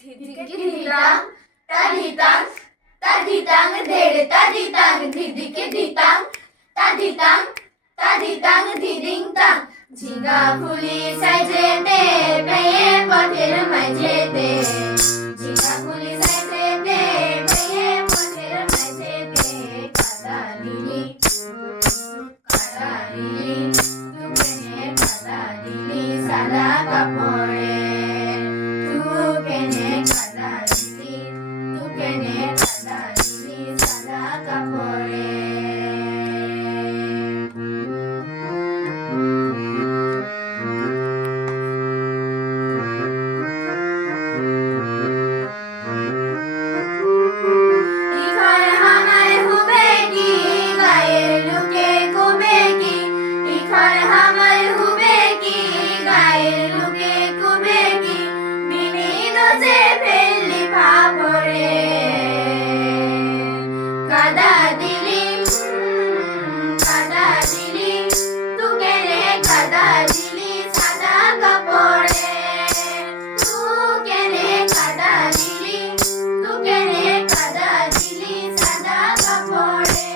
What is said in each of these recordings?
ধিদিকে ধিতাং তাধিতাং তাধিতাং ধেড়ে তাধিতাং ধিদিকে ধিতাং তাধিতাং তাধিতাং ধিদিং তাং ঝিঙ্গা ফুলি সাইজেতে পেয়ে পথের মাঝেতে ঝিঙ্গা ফুলি সাইজেতে পেয়ে পথের মাঝেতে কাদা লিলি তুকেনে কাদা লিলি সাদা কাপড়ে তুকেনে কাদা লিলি তুকেনে কাদা লিলি সাদা কাপড়ে কাদা দিলি তুকেনে কাদা দিলি সাদা কাপড়ে তুকেনে কাদা দিলি তুকেনে কাদা দিলি সাদা কাপড়ে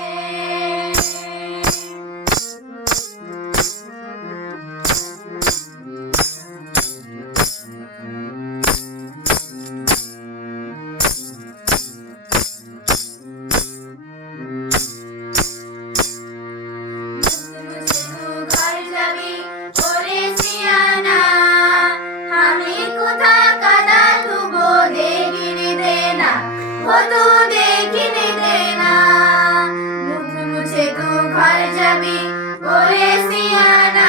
तू देखने देना मुख मुझे तू घर जाबी बोले सियाना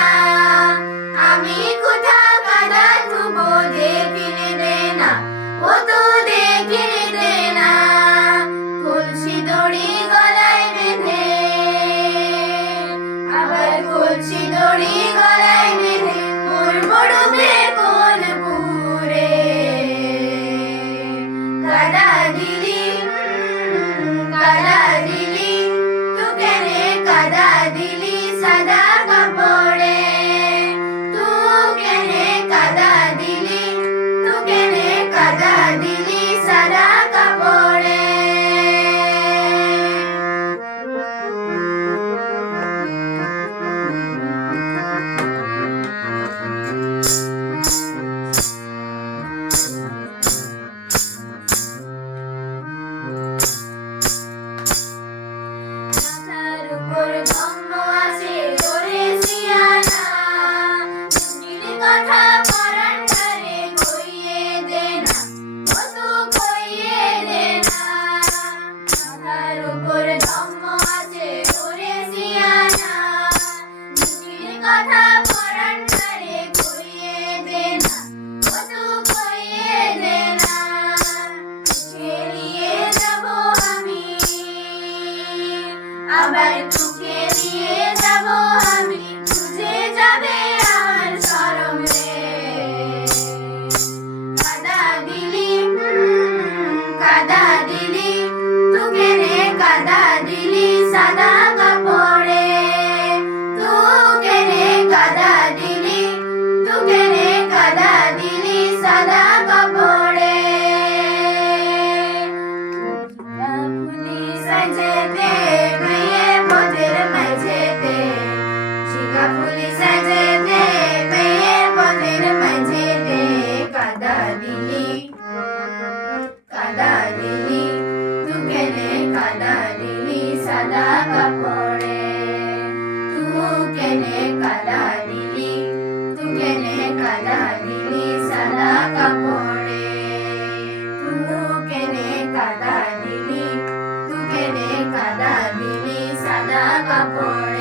আমি কোথা কাদা তুবো দেখনে দেনা ও তো দেখনে দেনা কলসি দড়ি গলায় বেঁধে আবার কলসি দড়ি গলায় বেঁধে মোর বড়বে কোন পুরে কাদা দিলি তুকেনে কাদা দিলি সাদা কাপড়ে তুকেনে কাদা দিলি তুকেনে কাদা দিলি সাদা কাপড়ে আবার তোকে নিয়ে যাব আমি বুঝে যাবে আমার শরম রে কাদা দিলি তুকেনে কাদা দিলি সাদা কাপড়ে তুকেনে কাদা দিলি তুকেনে কাদা দিলি সাদা কাপড়ে ফুলি সাজেতে ফুলি সাজেতে পেয়ে পথের মাঝেতে কাদা দিলি তুকেনে কাদা দিলি সাদা কাপড়ে তুকেনে কাদা দিলি তুকেনে কাদা দিলি সাদা কাপড়ে তুকেনে কাদা দিলি তুকেনে কাদা দিলি সাদা কাপড়ে